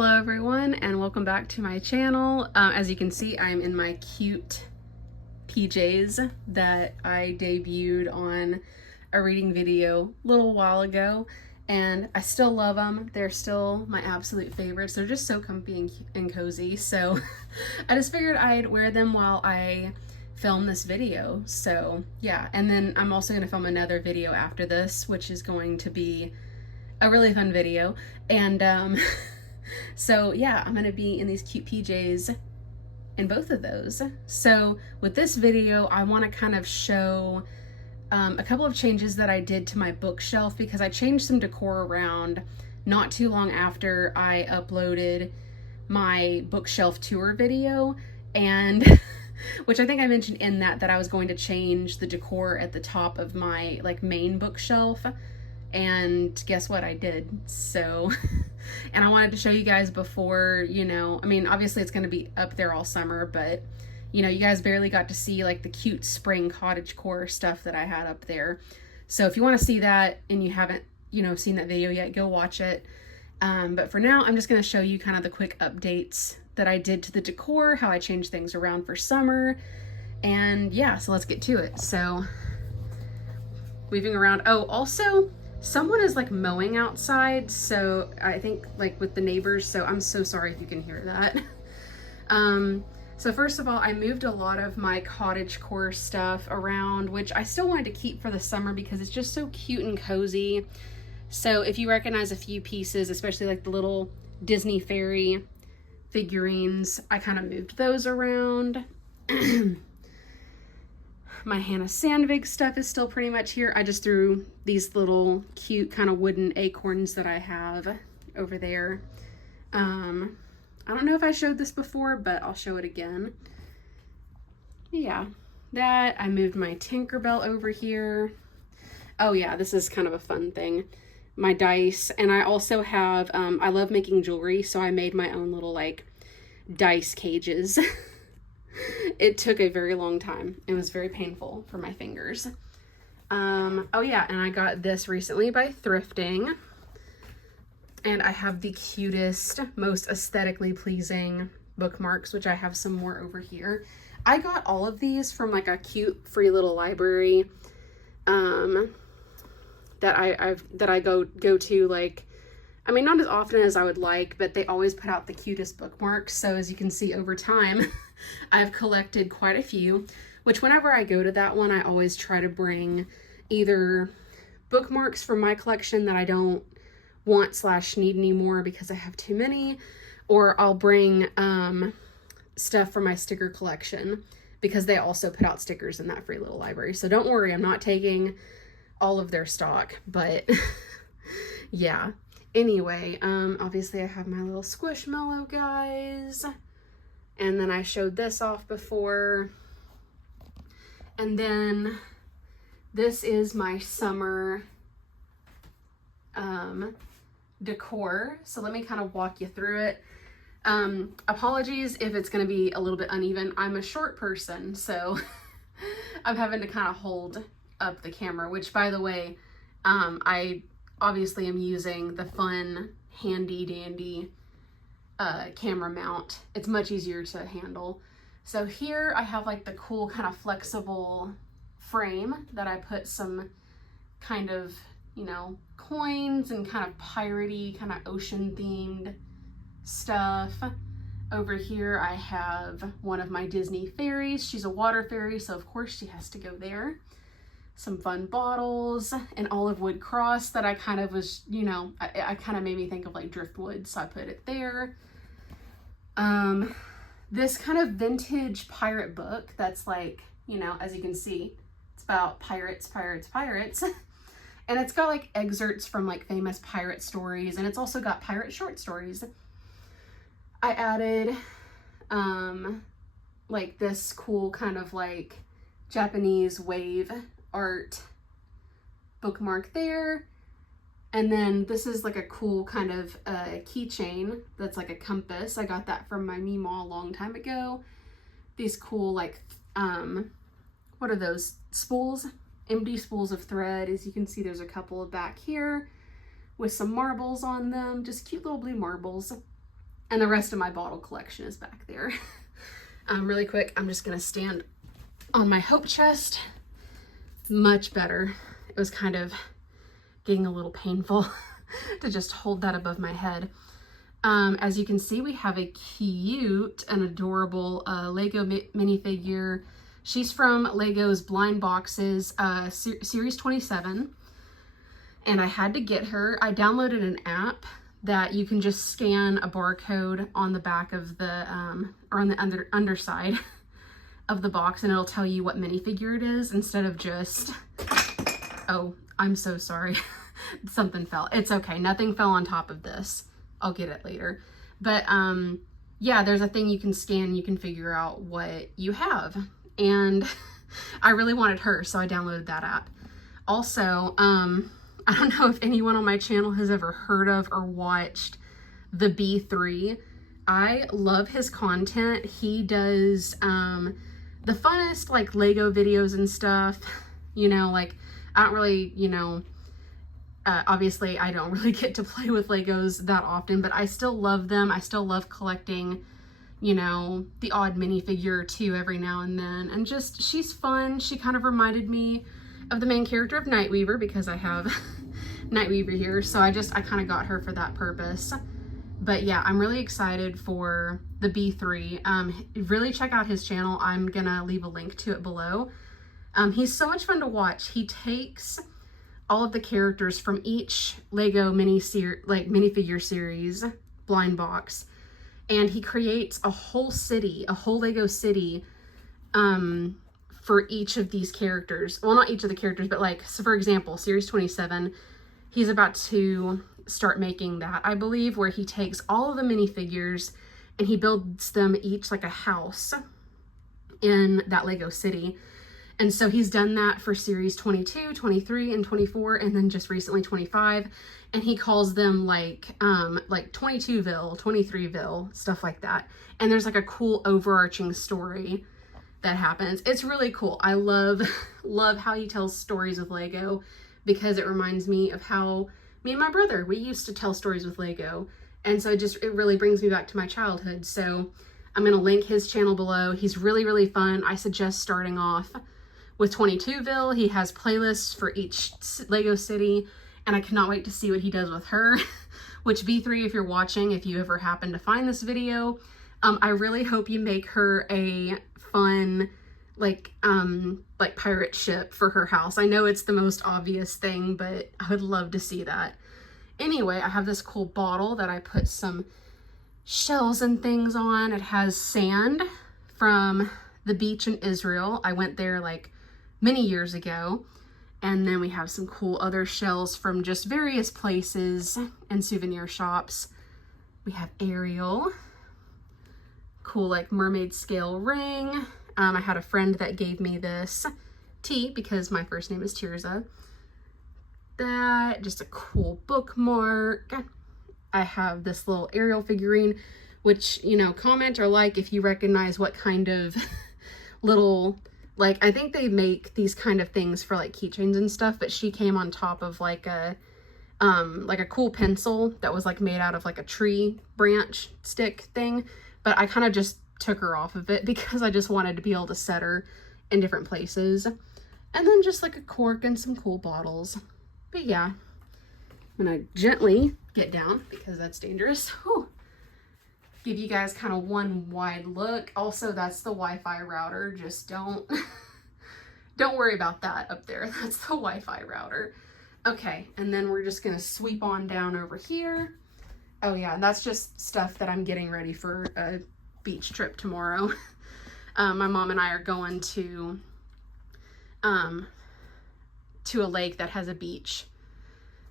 Hello everyone and welcome back to my channel. As you can see, I'm in my cute PJs that I debuted on a reading video a little while ago, and I still love them. They're still my absolute favorites. They're just so comfy and cozy, so I just figured I'd wear them while I film this video. So yeah, and then I'm also going to film another video after this, which is going to be a really fun video, and so yeah, I'm gonna be in these cute PJs in both of those. So with this video, I want to kind of show a couple of changes that I did to my bookshelf, because I changed some decor around not too long after I uploaded my bookshelf tour video, and which I think I mentioned in that I was going to change the decor at the top of my main bookshelf. And guess what? I did. So, and I wanted to show you guys before, I mean, obviously it's going to be up there all summer, but you guys barely got to see the cute spring cottagecore stuff that I had up there. So if you want to see that and you haven't, seen that video yet, go watch it. But for now, I'm just going to show you kind of the quick updates that I did to the decor, how I changed things around for summer. And yeah, so let's get to it. So weaving around. Oh, also, someone is mowing outside, so I think with the neighbors, so I'm so sorry if you can hear that. So first of all, I moved a lot of my cottagecore stuff around, which I still wanted to keep for the summer because it's just so cute and cozy. So if you recognize a few pieces, especially the little Disney fairy figurines, I kind of moved those around. My Hannah Sandvig stuff is still pretty much here. I just threw these little cute kind of wooden acorns that I have over there. I don't know if I showed this before, but I'll show it again. Yeah, that. I moved my Tinkerbell over here. Oh yeah, this is kind of a fun thing. My dice, and I also have, I love making jewelry, so I made my own little dice cages. It took a very long time. It was very painful for my fingers. Oh yeah, and I got this recently by thrifting. And I have the cutest, most aesthetically pleasing bookmarks, which I have some more over here. I got all of these from a cute free little library that I go to, I mean, not as often as I would like, but they always put out the cutest bookmarks. So as you can see over time, I've collected quite a few, which whenever I go to that one, I always try to bring either bookmarks from my collection that I don't want / need anymore because I have too many, or I'll bring stuff from my sticker collection because they also put out stickers in that free little library. So don't worry, I'm not taking all of their stock, but yeah. Anyway, obviously I have my little Squishmallow guys, and then I showed this off before, and then this is my summer decor. So let me kind of walk you through it. Apologies if it's going to be a little bit uneven. I'm a short person, so I'm having to kind of hold up the camera, which by the way, I obviously I'm using the fun handy dandy camera mount. It's much easier to handle. So here I have the cool kind of flexible frame that I put some kind of, coins and kind of piratey, kind of ocean themed stuff. Over here I have one of my Disney fairies. She's a water fairy, so of course she has to go there. Some fun bottles, an olive wood cross that I kind of was, I kind of made me think of driftwood, so I put it there. This kind of vintage pirate book that's as you can see, it's about pirates. And it's got excerpts from famous pirate stories, and it's also got pirate short stories. I added this cool kind of Japanese wave art bookmark there, and then this is a cool kind of keychain that's a compass. I got that from my Meemaw a long time ago. These cool what are those, spools, empty spools of thread. As you can see, there's a couple back here with some marbles on them, just cute little blue marbles. And the rest of my bottle collection is back there. Really quick, I'm just gonna stand on my hope chest. Much better. It was kind of getting a little painful to just hold that above my head. As you can see, we have a cute and adorable Lego minifigure. She's from Lego's Blind Boxes, Series 27. And I had to get her. I downloaded an app that you can just scan a barcode on the back of the, or on the underside of the box, and it'll tell you what minifigure it is instead of just, oh, I'm so sorry. Something fell. It's okay. Nothing fell on top of this. I'll get it later. But yeah, there's a thing you can scan. You can figure out what you have. And I really wanted her, so I downloaded that app. Also, I don't know if anyone on my channel has ever heard of or watched the B3. I love his content. He does the funnest like Lego videos and stuff. You know, like I don't really, you know, obviously I don't really get to play with Legos that often, but I still love them. I still love collecting, you know, the odd minifigure or two every now and then. And just, she's fun. She kind of reminded me of the main character of Nightweaver because I have Nightweaver here. So I kind of got her for that purpose. But yeah, I'm really excited for the B3. Really check out his channel. I'm gonna leave a link to it below. He's so much fun to watch. He takes all of the characters from each Lego minifigure series, blind box, and he creates a whole city, a whole Lego city, for each of these characters. Well, not each of the characters, but like, so for example, Series 27, he's about to start making that, I believe, where he takes all of the minifigures and he builds them each like a house in that Lego city. And so he's done that for Series 22, 23, and 24, and then just recently 25. And he calls them like 22ville, 23ville, stuff like that. And there's like a cool overarching story that happens. It's really cool. I love how he tells stories with Lego because it reminds me of how me and my brother, we used to tell stories with Lego. And so it really brings me back to my childhood. So I'm going to link his channel below. He's really, really fun. I suggest starting off with 22ville. He has playlists for each Lego city, and I cannot wait to see what he does with her. Which B3, if you're watching, if you ever happen to find this video, I really hope you make her a fun, like pirate ship for her house. I know it's the most obvious thing, but I would love to see that. Anyway, I have this cool bottle that I put some shells and things on. It has sand from the beach in Israel. I went there like many years ago. And then we have some cool other shells from just various places and souvenir shops. We have Ariel, cool like mermaid scale ring. I had a friend that gave me this T because my first name is Tirza. That, just a cool bookmark. I have this little Ariel figurine, which, you know, comment or like if you recognize what kind of little, like, I think they make these kind of things for like keychains and stuff, but she came on top of like a cool pencil that was like made out of like a tree branch stick thing. But I kind of just took her off of it because I just wanted to be able to set her in different places. And then just like a cork and some cool bottles. But yeah, I'm gonna gently get down because that's dangerous. Whew. Give you guys kind of one wide look. Also, that's the Wi-Fi router. Just don't worry about that up there. That's the Wi-Fi router. Okay, and then we're just gonna sweep on down over here. Oh yeah, that's just stuff that I'm getting ready for a beach trip tomorrow. My mom and I are going to a lake that has a beach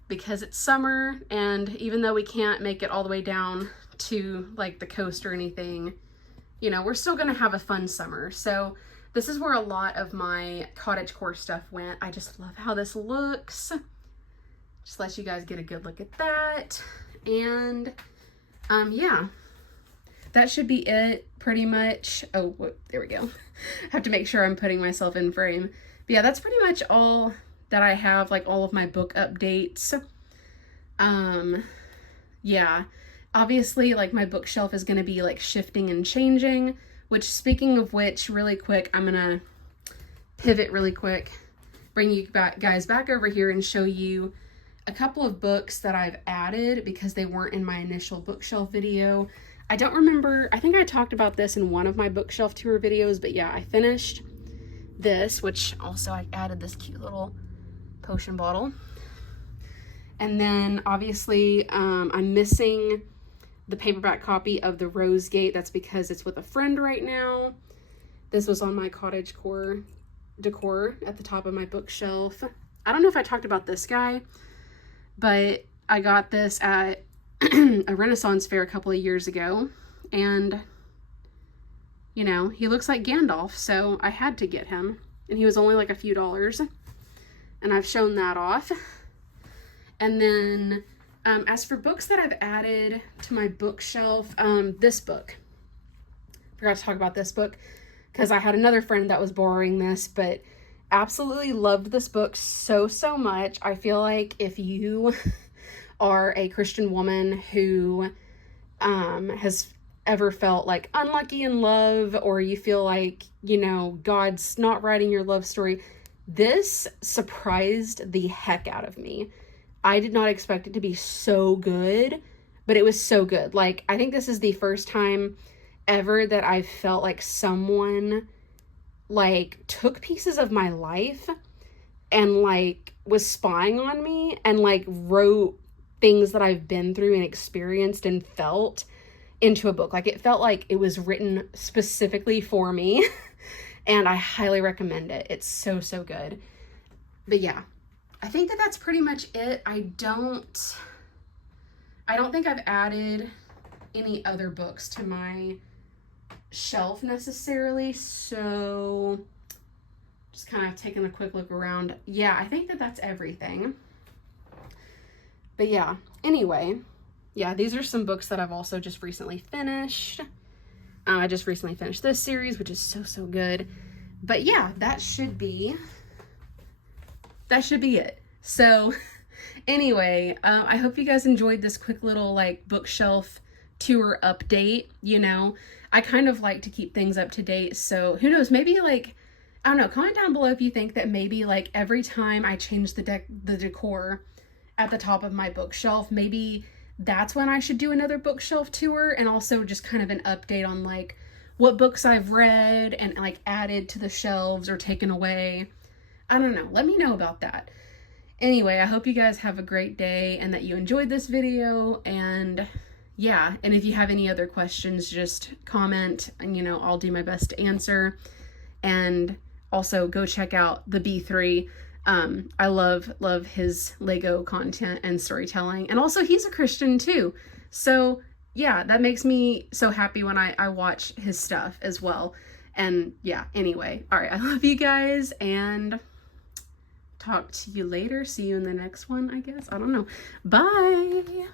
because it's summer, and even though we can't make it all the way down to like the coast or anything, you know, we're still gonna have a fun summer. So this is where a lot of my cottagecore stuff went. I just love how this looks. Just let you guys get a good look at that. And yeah, that should be it pretty much. Oh, there we go. I have to make sure I'm putting myself in frame. But yeah, that's pretty much all that I have, like all of my book updates. Yeah, Obviously, like, my bookshelf is going to be like shifting and changing, which, speaking of which, really quick, I'm going to pivot really quick, bring you guys back over here and show you a couple of books that I've added because they weren't in my initial bookshelf video. I don't remember, I think I talked about this in one of my bookshelf tour videos, but yeah, I finished this, which also I added this cute little potion bottle. And then obviously I'm missing the paperback copy of the Rose Gate. That's because it's with a friend right now. This was on my cottage core decor at the top of my bookshelf. I don't know if I talked about this guy, but I got this at a Renaissance fair a couple of years ago, and you know, he looks like Gandalf, so I had to get him, and he was only like a few dollars, and I've shown that off. And then as for books that I've added to my bookshelf, this book, forgot to talk about this book because I had another friend that was borrowing this, but absolutely loved this book so much. I feel like if you are a Christian woman who has ever felt like unlucky in love, or you feel like, you know, God's not writing your love story, this surprised the heck out of me. I did not expect it to be so good, but it was so good. Like, I think this is the first time ever that I felt like someone like took pieces of my life and like was spying on me and like wrote things that I've been through and experienced and felt into a book. Like, it felt like it was written specifically for me and I highly recommend it. It's so good. But yeah, I think that that's pretty much it. I don't think I've added any other books to my shelf necessarily, so just kind of taking a quick look around. Yeah, I think that that's everything. But yeah, anyway, yeah, these are some books that I've also just recently finished. I just recently finished this series, which is so good. But yeah, that should be it. So anyway, I hope you guys enjoyed this quick little like bookshelf tour update. You know, I kind of like to keep things up to date, so who knows, maybe like, I don't know, comment down below if you think that maybe like every time I change the decor at the top of my bookshelf, maybe that's when I should do another bookshelf tour, and also just kind of an update on like what books I've read and like added to the shelves or taken away. I don't know, let me know about that. Anyway, I hope you guys have a great day and that you enjoyed this video, and yeah, and if you have any other questions, just comment and, you know, I'll do my best to answer. And also go check out the B3. I love his Lego content and storytelling, and also he's a Christian too, so yeah, that makes me so happy when I watch his stuff as well. And yeah, anyway, all right, I love you guys, and talk to you later. See you in the next one, I guess. I don't know. Bye.